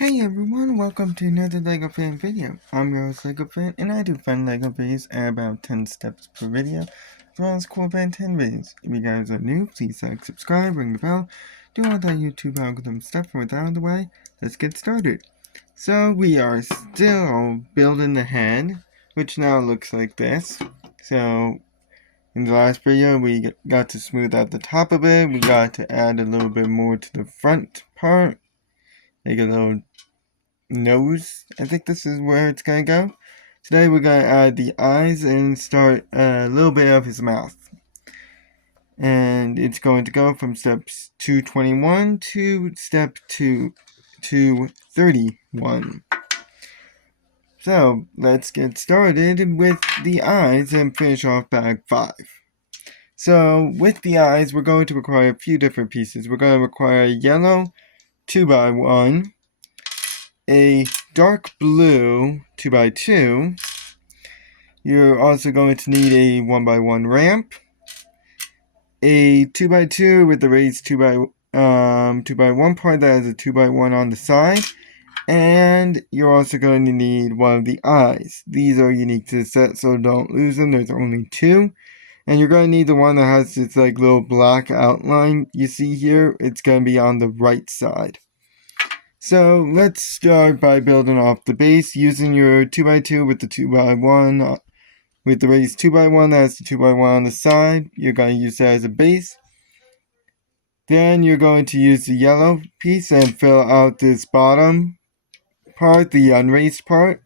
Hey everyone, welcome to another LEGO Fan video. I'm your host LEGO Fan, and I do fun LEGO videos at about 10 steps per video, as well as cool Ben 10 videos. If you guys are new, please like, subscribe, ring the bell, do all that YouTube algorithm stuff. And with that out of the way, let's get started. So we are still building the head, which now looks like this. So in the last video, we got to smooth out the top of it. We got to add a little bit more to the front part, make a little nose. I think this is where it's gonna go. Today we're gonna add the eyes and start a little bit of his mouth. And it's going to go from steps 221 to step 231. So let's get started with the eyes and finish off bag 5. So with the eyes, we're going to require a few different pieces. We're going to require a yellow 2x1, a dark blue 2x2. You're also going to need a 1x1 ramp, a 2x2 with the raised 2x1 part that has a 2x1 on the side, and you're also going to need one of the eyes. These are unique to the set, so don't lose them. There's only 2. And you're going to need the one that has this like little black outline you see here. It's going to be on the right side. So let's start by building off the base using your 2x2 with the 2x1 with the raised 2x1 that has the 2x1 on the side. You're going to use that as a base. Then you're going to use the yellow piece and fill out this bottom part, the unraised part.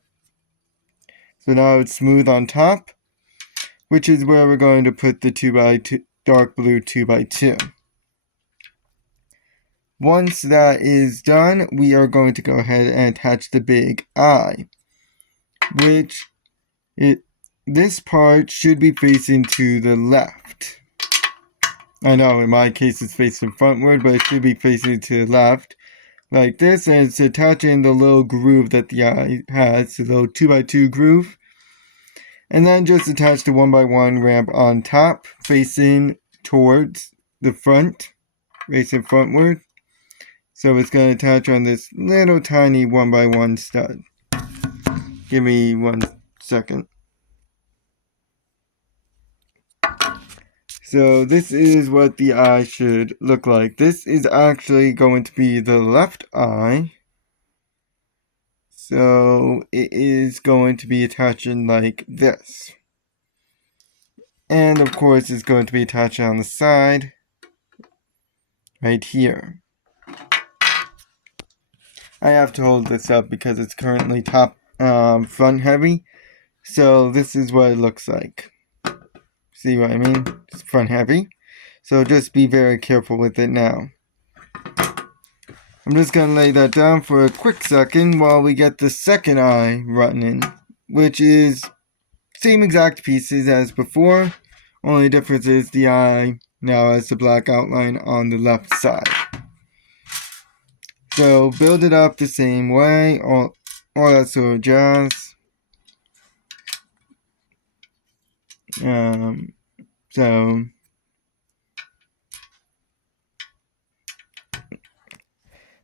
So now it's smooth on top, which is where we're going to put the 2x2 dark blue 2x2. Once that is done, we are going to go ahead and attach the big eye, which this part should be facing to the left. I know in my case it's facing frontward, but it should be facing to the left, like this, and it's attaching the little groove that the eye has, the little 2x2 groove. And then just attach the 1x1 ramp on top, facing towards the front, facing frontward. So it's going to attach on this little tiny 1x1 stud. Give me 1 second. So this is what the eye should look like. This is actually going to be the left eye. So it is going to be attaching like this. And of course it's going to be attached on the side, right here. I have to hold this up because it's currently front heavy. So this is what it looks like. See what I mean? It's front heavy. So just be very careful with it now. I'm just going to lay that down for a quick second while we get the second eye running, which is same exact pieces as before. Only difference is the eye now has the black outline on the left side. So build it up the same way, all that sort of jazz. So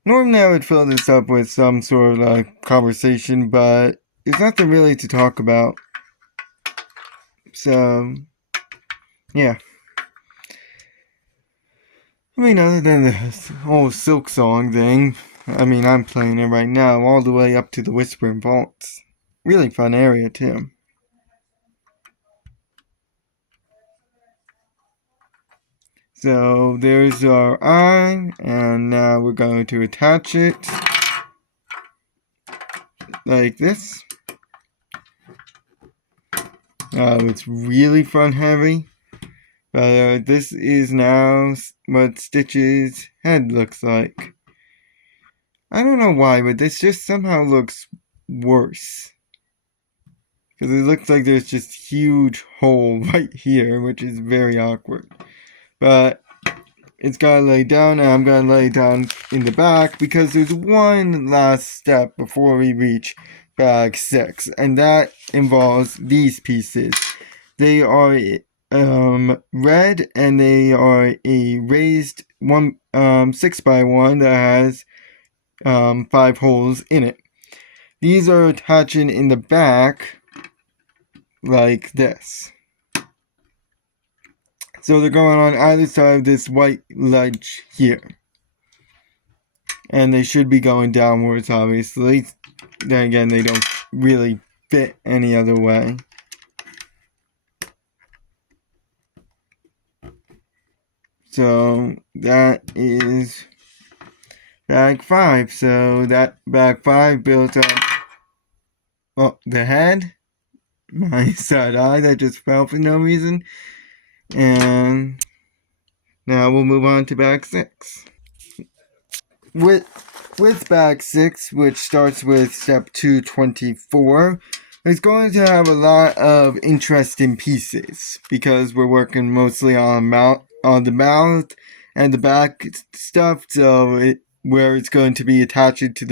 normally I would fill this up with some sort of like conversation, but there's nothing really to talk about. So yeah. I mean, other than the whole Silk Song thing, I mean, I'm playing it right now, all the way up to the Whispering Vaults. Really fun area, too. So, there's our eye, and now we're going to attach it like this. It's really front heavy. But this is now what Stitch's head looks like. I don't know why, but this just somehow looks worse. Because it looks like there's just a huge hole right here, which is very awkward. But it's gotta lay down, and I'm gonna lay down in the back because there's one last step before we reach bag 6, and that involves these pieces. They are red, and they are a raised 6x1 that has 5 holes in it. These are attaching in the back like this. So they're going on either side of this white ledge here. And they should be going downwards, obviously. Then again, they don't really fit any other way. So that is bag 5. So that bag 5 built up, oh, the head, my side eye that just fell for no reason. And now we'll move on to bag 6. With bag 6, which starts with step 224, it's going to have a lot of interesting pieces because we're working mostly on the mouth and the back stuff, so where it's going to be attached to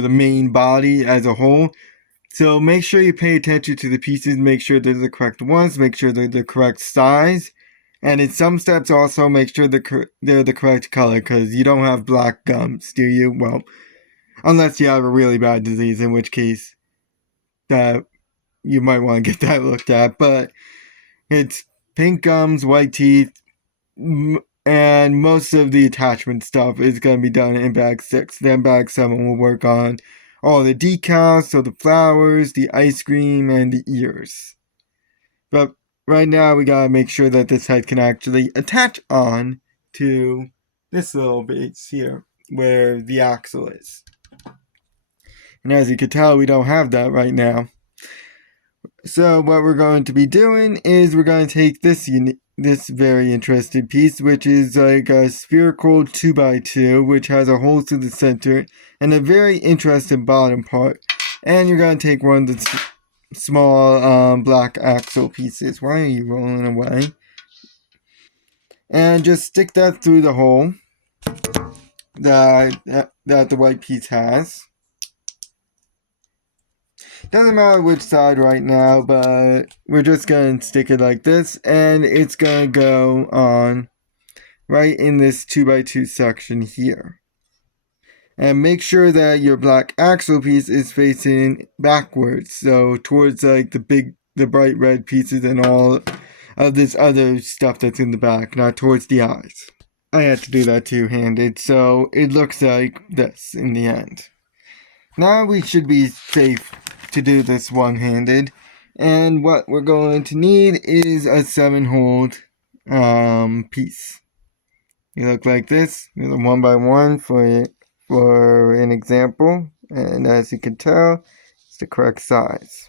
the main body as a whole. So make sure you pay attention to the pieces, make sure they're the correct ones, make sure they're the correct size. And in some steps also make sure they're the correct color, because you don't have black gums, do you? Well, unless you have a really bad disease, in which case that you might want to get that looked at. But it's pink gums, white teeth, and most of the attachment stuff is going to be done in bag 6. Then bag 7 will work on all the decals, so the flowers, the ice cream, and the ears. But right now we gotta make sure that this head can actually attach on to this little base here where the axle is. And as you can tell, we don't have that right now. So what we're going to be doing is we're going to take this very interesting piece, which is like a spherical 2x2, which has a hole through the center and a very interesting bottom part. And you're going to take one of the small black axle pieces. Why are you rolling away? And just stick that through the hole that the white piece has. Doesn't matter which side right now, but we're just going to stick it like this, and it's going to go on right in this 2x2 section here. And make sure that your black axle piece is facing backwards, so towards like the bright red pieces and all of this other stuff that's in the back, not towards the eyes. I had to do that two-handed, so it looks like this in the end. Now we should be safe to do this one-handed, and what we're going to need is a 7-hole piece. You look like this. There's a 1x1 for an example, and as you can tell, it's the correct size.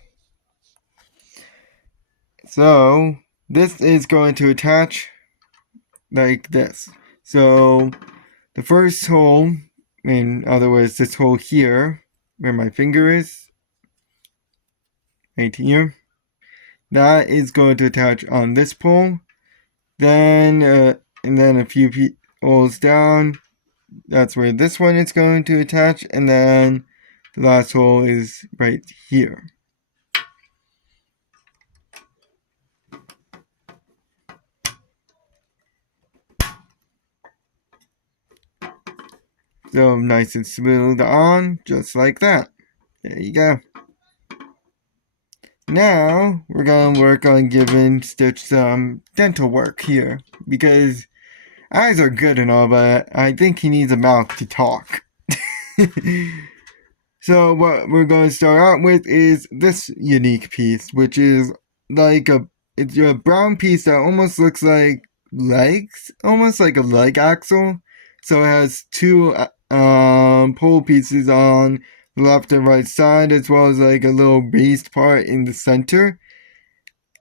So this is going to attach like this. So the first hole, in other words, this hole here, where my finger is, right here, that is going to attach on this pole. Then, and then a few holes down, that's where this one is going to attach, and then the last hole is right here. So nice and smooth on, just like that. There you go. Now, we're going to work on giving Stitch some dental work here, because eyes are good and all, but I think he needs a mouth to talk. So what we're going to start out with is this unique piece, which is like it's a brown piece that almost looks like legs, almost like a leg axle. So it has 2 pole pieces on the left and right side, as well as like a little raised part in the center.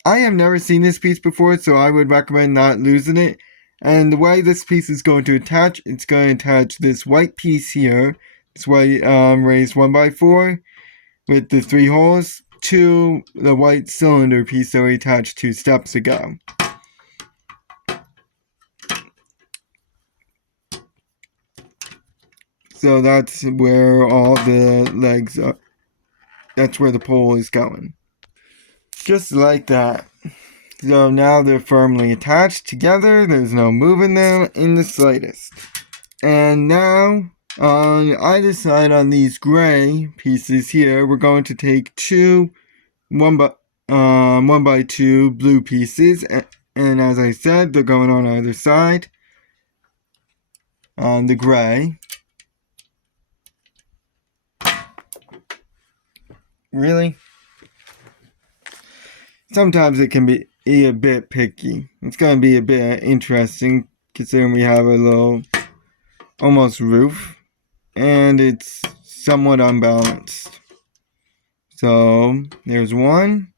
I have never seen this piece before, so I would recommend not losing it. And the way this piece is going to attach, it's going to attach this white piece here, this white raised 1x4 with the 3 holes, to the white cylinder piece that we attached 2 steps ago. So that's where all the legs are. That's where the pole is going. Just like that. So now they're firmly attached together. There's no moving them in the slightest. And now On either side on these gray pieces here, we're going to take two 1x2 blue pieces, and as I said, they're going on either side on the gray. Really? Sometimes it can be a bit picky. It's going to be a bit interesting considering we have a little almost roof and it's somewhat unbalanced. So there's one.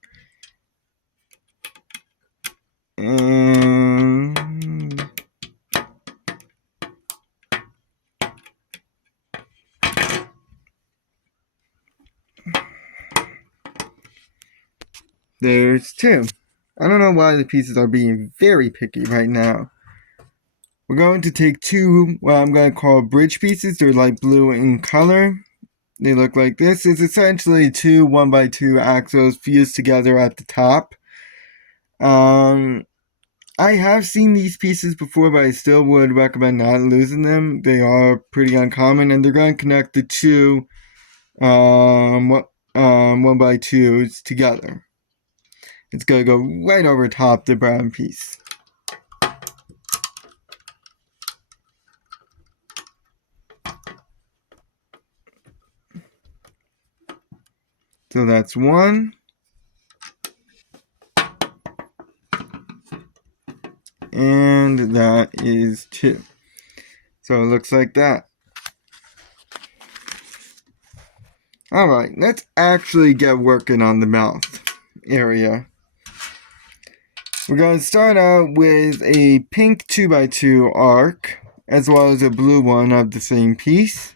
And there's two. I don't know why the pieces are being very picky right now. We're going to take two, what I'm going to call bridge pieces. They're light blue in color. They look like this. It's essentially two 1x2 axles fused together at the top. I have seen these pieces before, but I still would recommend not losing them. They are pretty uncommon, and they're going to connect the two 1x2s together. It's going to go right over top the brown piece. So that's one. And that is two. So it looks like that. Alright, let's actually get working on the mouth area. We're going to start out with a pink 2x2 arc, as well as a blue one of the same piece.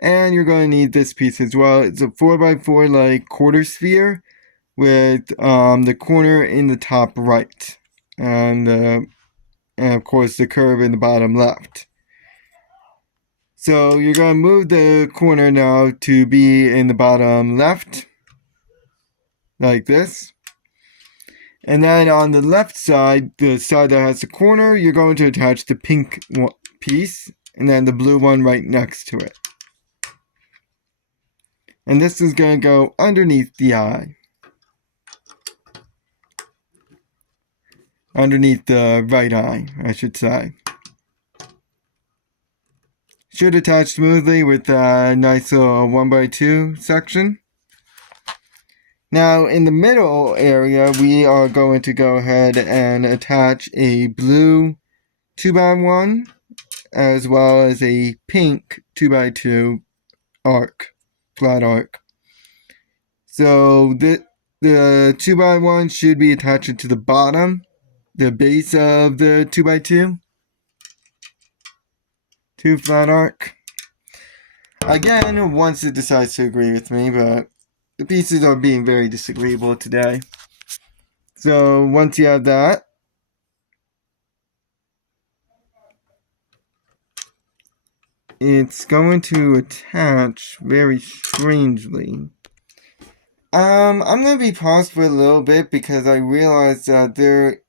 And you're going to need this piece as well. It's a 4x4 like quarter sphere with the corner in the top right. And of course the curve in the bottom left. So you're going to move the corner now to be in the bottom left, like this. And then on the left side, the side that has the corner, you're going to attach the pink piece, and then the blue one right next to it. And this is going to go underneath the eye. Underneath the right eye, I should say. Should attach smoothly with a nice little 1x2 section. Now in the middle area, we are going to go ahead and attach a blue 2x1 as well as a pink 2x2 arc, flat arc. So the 2x1 should be attached to the bottom, the base of the 2x2. Two flat arc. Again, once it decides to agree with me, but the pieces are being very disagreeable today. So once you have that, it's going to attach very strangely. I'm going to be paused for a little bit because I realized that there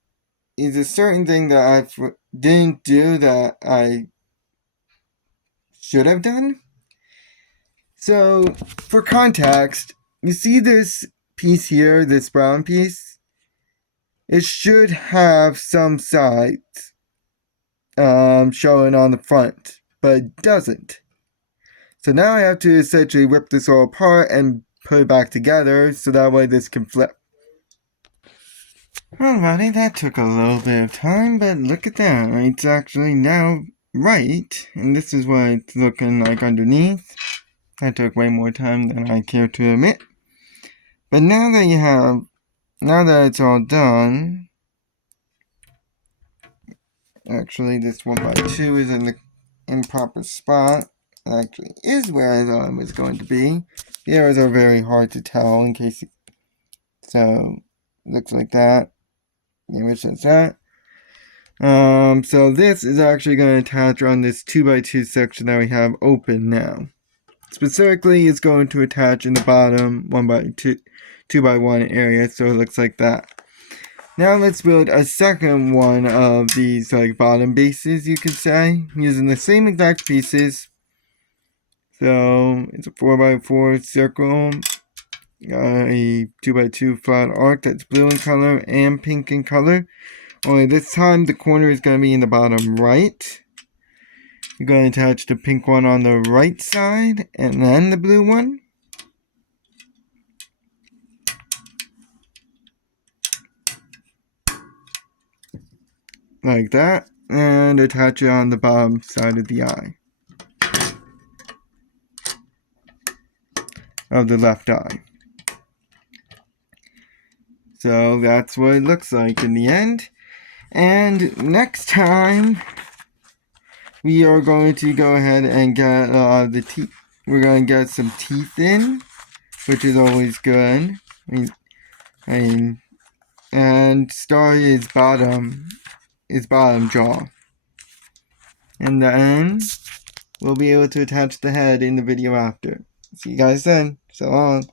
is a certain thing that I didn't do that I should have done. So, for context, you see this piece here, this brown piece? It should have some sides showing on the front, but it doesn't. So now I have to essentially rip this all apart and put it back together so that way this can flip. Alrighty, that took a little bit of time, but look at that. It's actually now right, and this is what it's looking like underneath. That took way more time than I care to admit. But now that it's all done, actually this 1x2 is in the improper spot. It actually is where I thought it was going to be. The arrows are very hard to tell in case so looks like that. The image says that. So this is actually going to attach on this 2x2 section that we have open now. Specifically, it's going to attach in the bottom 2x1 area, so it looks like that. Now let's build a second one of these like bottom bases, you could say, using the same exact pieces. So it's a 4x4 circle, a 2x2 flat arc that's blue in color and pink in color. Only this time the corner is going to be in the bottom right. You're going to attach the pink one on the right side and then the blue one. Like that. And attach it on the bottom side of the eye. Of the left eye. So that's what it looks like in the end. And next time, we are going to go ahead and get the teeth. We're going to get some teeth in, which is always good. And start his bottom jaw. And then we'll be able to attach the head in the video after. See you guys then. So long.